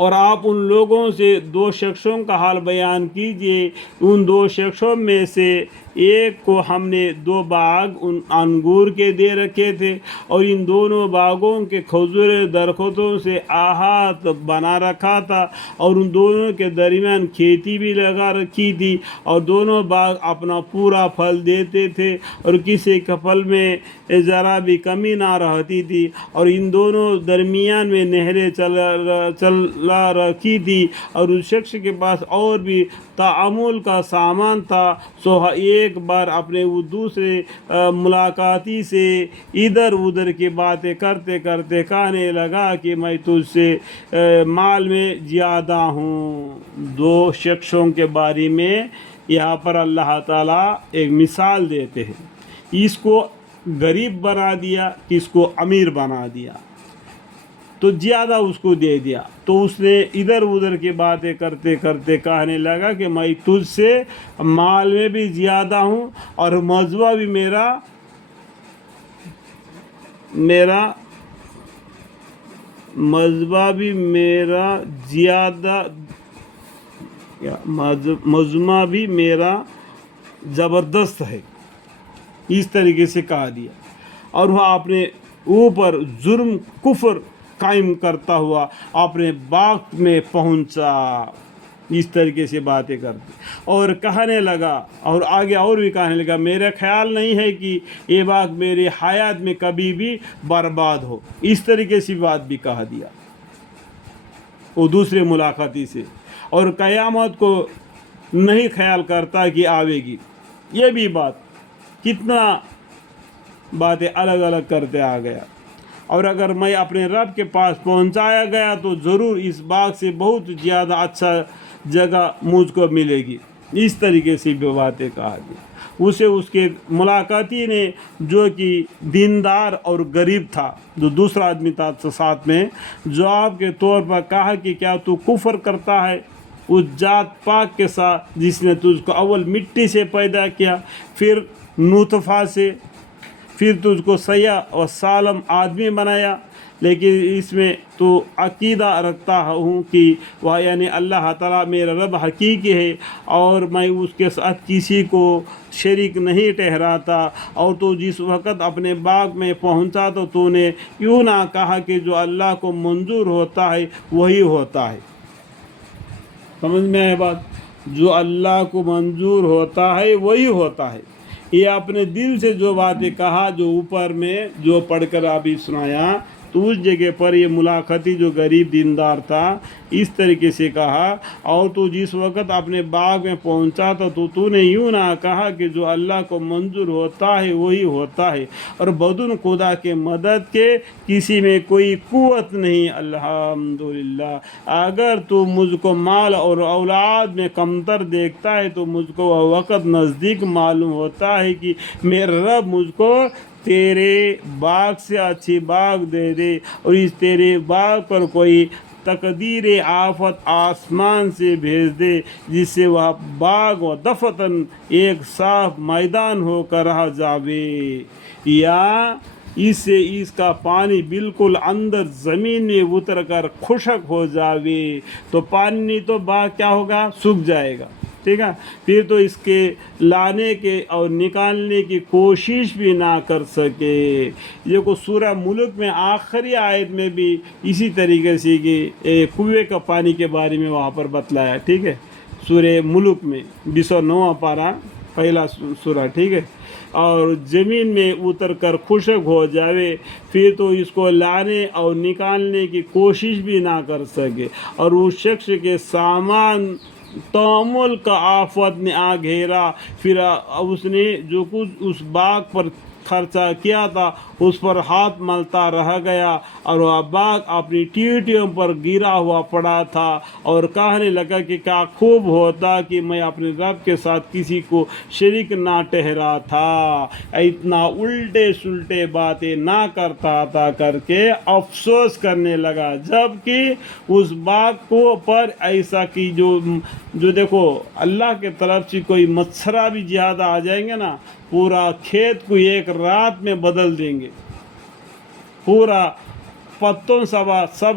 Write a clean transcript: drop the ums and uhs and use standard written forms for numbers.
اور آپ ان لوگوں سے دو شخصوں کا حال بیان کیجئے، ان دو شخصوں میں سے ایک کو ہم نے دو باغ انگور کے دے رکھے تھے، اور ان دونوں باغوں کے کھجور درختوں سے احاطہ بنا رکھا تھا، اور ان دونوں کے درمیان کھیتی بھی لگا رکھی تھی، اور دونوں باغ اپنا پورا پھل دیتے تھے، اور کسی کے پھل میں ذرا بھی کمی نہ رہتی تھی، اور ان دونوں درمیان میں نہریں چلا رکھی تھی، اور اس شخص کے پاس اور بھی تعامل کا سامان تھا، سو ایک بار اپنے وہ دوسرے ملاقاتی سے ادھر ادھر کی باتیں کرتے کرتے کہنے لگا کہ میں تجھ سے مال میں زیادہ ہوں۔ دو شخصوں کے بارے میں یہاں پر اللہ تعالیٰ ایک مثال دیتے ہیں، اس کو غریب بنا دیا، اس کو امیر بنا دیا، تو زیادہ اس کو دے دیا، تو اس نے ادھر ادھر کی باتیں کرتے کرتے کہنے لگا کہ میں تجھ سے مال میں بھی زیادہ ہوں، اور مذہب بھی مجمع بھی میرا زبردست ہے، اس طریقے سے کہا دیا، اور وہ اپنے اوپر جرم کفر قائم کرتا ہوا اپنے باغ میں پہنچا، اس طریقے سے باتیں کرتے، اور کہنے لگا، اور آگے اور بھی کہنے لگا، میرا خیال نہیں ہے کہ یہ باغ میری حیات میں کبھی بھی برباد ہو، اس طریقے سے بات بھی کہا دیا وہ دوسرے ملاقاتی سے، اور قیامت کو نہیں خیال کرتا کہ آوے گی، یہ بھی بات کتنا باتیں الگ الگ کرتے آ گیا، اور اگر میں اپنے رب کے پاس پہنچایا گیا تو ضرور اس باغ سے بہت زیادہ اچھا جگہ مجھ کو ملے گی، اس طریقے سے بھی باتیں کہا گیا۔ اسے اس کے ملاقاتی نے، جو کہ دیندار اور غریب تھا، جو دوسرا آدمی تھا ساتھ میں، جواب کے طور پر کہا کہ کیا تو کفر کرتا ہے اس ذات پاک کے ساتھ جس نے تجھ کو اول مٹی سے پیدا کیا، پھر نطفہ سے، پھر تجھ کو سیاہ اور سالم آدمی بنایا، لیکن اس میں تو عقیدہ رکھتا ہوں کہ وہ یعنی اللہ تعالیٰ میرا رب حقیقی ہے، اور میں اس کے ساتھ کسی کو شریک نہیں ٹھہراتا، اور تو جس وقت اپنے باغ میں پہنچا تو نے یوں نہ کہا کہ جو اللہ کو منظور ہوتا ہے وہی ہوتا ہے۔ سمجھ میں آئے بات؟ جو اللہ کو منظور ہوتا ہے وہی ہوتا ہے، یہ اپنے دل سے جو باتیں کہا، جو اوپر میں جو پڑھ کر ابھی سنایا، تو اس جگہ پر یہ ملاقاتی جو غریب دیندار تھا اس طریقے سے کہا، اور تو جس وقت اپنے باغ میں پہنچا تو نے یوں نہ کہا کہ جو اللہ کو منظور ہوتا ہے وہی ہوتا ہے، اور بدون خدا کے مدد کے کسی میں کوئی قوت نہیں۔ الحمدللہ، اگر تو مجھ کو مال اور اولاد میں کمتر دیکھتا ہے تو مجھ کو وہ وقت نزدیک معلوم ہوتا ہے کہ میرا رب مجھ کو تیرے باغ سے اچھی باغ دے دے، اور اس تیرے باغ پر کوئی تقدیر آفت آسمان سے بھیج دے، جس سے وہ باغ و دفتن ایک صاف میدان ہو کر رہ جاوے، یا اس سے اس کا پانی بالکل اندر زمین میں اتر کر خشک ہو جاوے، تو پانی نہیں تو باغ کیا ہوگا؟ سوکھ جائے گا، ٹھیک ہے، پھر تو اس کے لانے کے اور نکالنے کی کوشش بھی نہ کر سکے۔ یہ کو سورہ ملک میں آخری آیت میں بھی اسی طریقے سے کہ کنویں کا پانی کے بارے میں وہاں پر بتلایا، ٹھیک ہے، سورہ ملک میں 29واں پارہ پہلا سورہ، ٹھیک ہے، اور زمین میں اتر کر خشک ہو جاوے، پھر تو اس کو لانے اور نکالنے کی کوشش بھی نہ کر سکے، اور اس شخص کے سامان تعامل کا آفت نے آ گھیرا، پھر اس نے جو کچھ اس باغ پر خرچہ کیا تھا اس پر ہاتھ ملتا رہ گیا، اور وہ باغ اپنی ٹیٹیوں پر گرا ہوا پڑا تھا، اور کہنے لگا کہ کیا خوب ہوتا کہ میں اپنے رب کے ساتھ کسی کو شریک نہ ٹھہرا تھا، اتنا الٹے سلٹے باتیں نہ کرتا تھا کر کے افسوس کرنے لگا، جبکہ اس باغ کو پر ایسا کہ جو دیکھو اللہ کے طرف سے کوئی مچھرہ بھی زیادہ آ جائیں گے نا، پورا کھیت کو ایک رات میں بدل دیں گے، پورا پتوں سب